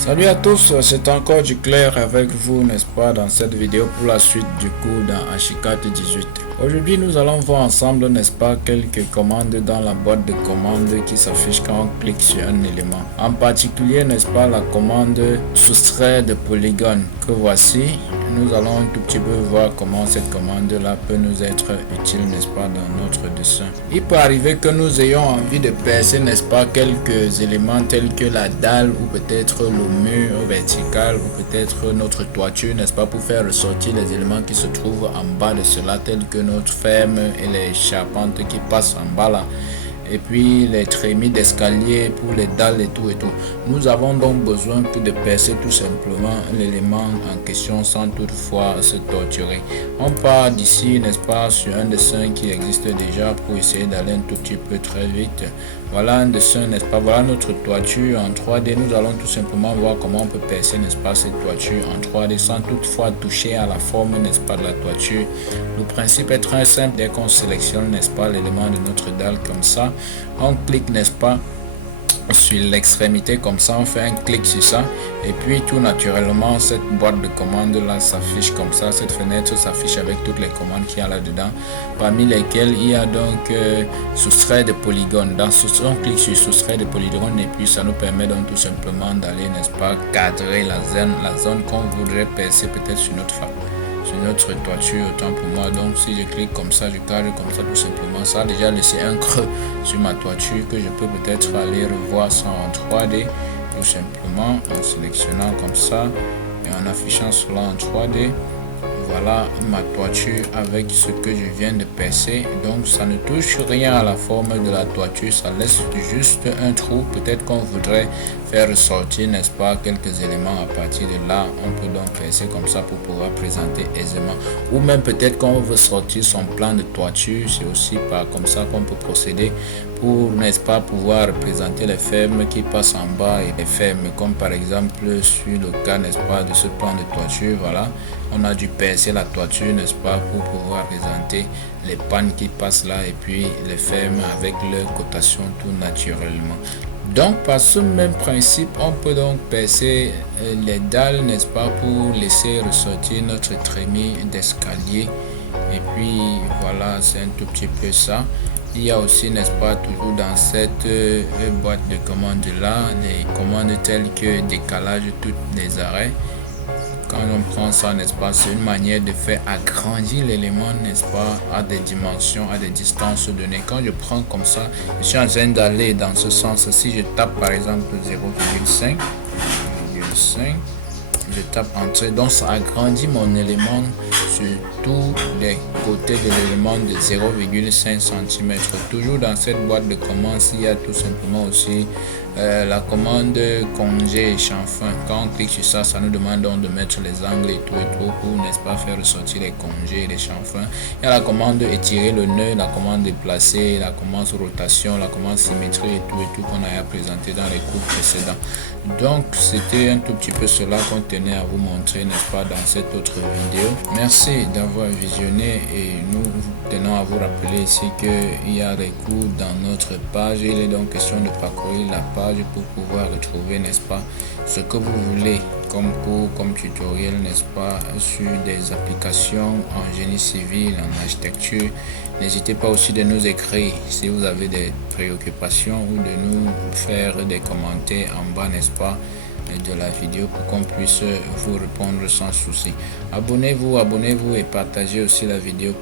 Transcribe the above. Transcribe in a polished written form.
Salut à tous, c'est encore du clair avec vous, n'est-ce pas, dans cette vidéo pour la suite du cours dans Archicad 18. Aujourd'hui, nous allons voir ensemble, n'est-ce pas, quelques commandes dans la boîte de commandes qui s'affiche quand on clique sur un élément. En particulier, n'est-ce pas, la commande soustraire de polygone que voici. Nous allons un tout petit peu voir comment cette commande-là peut nous être utile, n'est-ce pas, dans notre dessin. Il peut arriver que nous ayons envie de percer, n'est-ce pas, quelques éléments tels que la dalle ou peut-être le mur vertical ou peut-être notre toiture, n'est-ce pas, pour faire ressortir les éléments qui se trouvent en bas de cela, tels que notre ferme et les charpentes qui passent en bas là. Et puis les trémies d'escalier pour les dalles et tout. Nous avons donc besoin que de percer tout simplement l'élément en question sans toutefois se torturer. On part d'ici, n'est-ce pas, sur un dessin qui existe déjà pour essayer d'aller un tout petit peu très vite. Voilà un dessin, n'est-ce pas, voilà notre toiture en 3D. Nous allons tout simplement voir comment on peut percer, n'est-ce pas, cette toiture en 3D sans toutefois toucher à la forme, n'est-ce pas, de la toiture. Le principe est très simple. Dès qu'on sélectionne, n'est-ce pas, l'élément de notre dalle comme ça, on clique, n'est-ce pas, sur l'extrémité comme ça, on fait un clic sur ça et puis tout naturellement cette boîte de commande là s'affiche comme ça. Cette fenêtre s'affiche avec toutes les commandes qu'il y a là dedans, parmi lesquelles il y a donc soustraire de polygones. Dans on clique sur soustraire de polygones et puis ça nous permet donc tout simplement d'aller, n'est-ce pas, cadrer la zone qu'on voudrait percer peut-être sur notre toiture. Autant pour moi, donc si je clique comme ça, je cadre comme ça tout simplement, ça a déjà laissé un creux sur ma toiture que je peux peut-être aller revoir ça en 3D tout simplement en sélectionnant comme ça et en affichant cela en 3D. Voilà ma toiture avec ce que je viens de percer. Donc ça ne touche rien à la forme de la toiture, ça laisse juste un trou. Peut-être qu'on voudrait faire ressortir, n'est-ce pas, quelques éléments. À partir de là, on peut donc percer comme ça pour pouvoir présenter aisément. Ou même peut-être qu'on veut sortir son plan de toiture, c'est aussi comme ça qu'on peut procéder pour, n'est-ce pas, pouvoir représenter les fermes qui passent en bas et les fermes, comme par exemple sur le cas, n'est-ce pas, de ce plan de toiture. Voilà, on a dû percer la toiture, n'est-ce pas, pour pouvoir présenter les pannes qui passent là et puis les fermes avec leur cotation tout naturellement. Donc par ce même principe, on peut donc percer les dalles, n'est-ce pas, pour laisser ressortir notre trémie d'escalier. Et puis voilà, c'est un tout petit peu ça. Il y a aussi, n'est-ce pas, toujours dans cette boîte de commandes là, des commandes telles que décalage, toutes les arrêts. Quand on prend ça, n'est-ce pas, c'est une manière de faire agrandir l'élément, n'est-ce pas, à des dimensions, à des distances données. Quand je prends comme ça, je suis en train d'aller dans ce sens. Si je tape par exemple 0,5, je tape entrée, donc ça agrandit mon élément sur tous les côtés de l'élément de 0,5 cm. Toujours dans cette boîte de commandes, il y a tout simplement aussi la commande congé et chanfrein. Quand on clique sur ça, ça nous demande donc de mettre les angles et tout pour, n'est-ce pas, faire ressortir les congés et les chanfreins. Il y a la commande étirer le nœud, la commande déplacer, la commande rotation, la commande symétrie et tout qu'on a présenté dans les cours précédents. Donc c'était un tout petit peu cela qu'on tenait à vous montrer, n'est-ce pas, dans cette autre vidéo. Merci d'avoir visionné et nous tenons à vous rappeler ici qu'il y a des cours dans notre page. Il est donc question de parcourir la page pour pouvoir retrouver, n'est-ce pas, ce que vous voulez comme cours, comme tutoriel, n'est-ce pas, sur des applications en génie civil, en architecture. N'hésitez pas aussi de nous écrire si vous avez des préoccupations ou de nous faire des commentaires en bas, n'est-ce pas, de la vidéo pour qu'on puisse vous répondre sans souci. Abonnez-vous et partagez aussi la vidéo.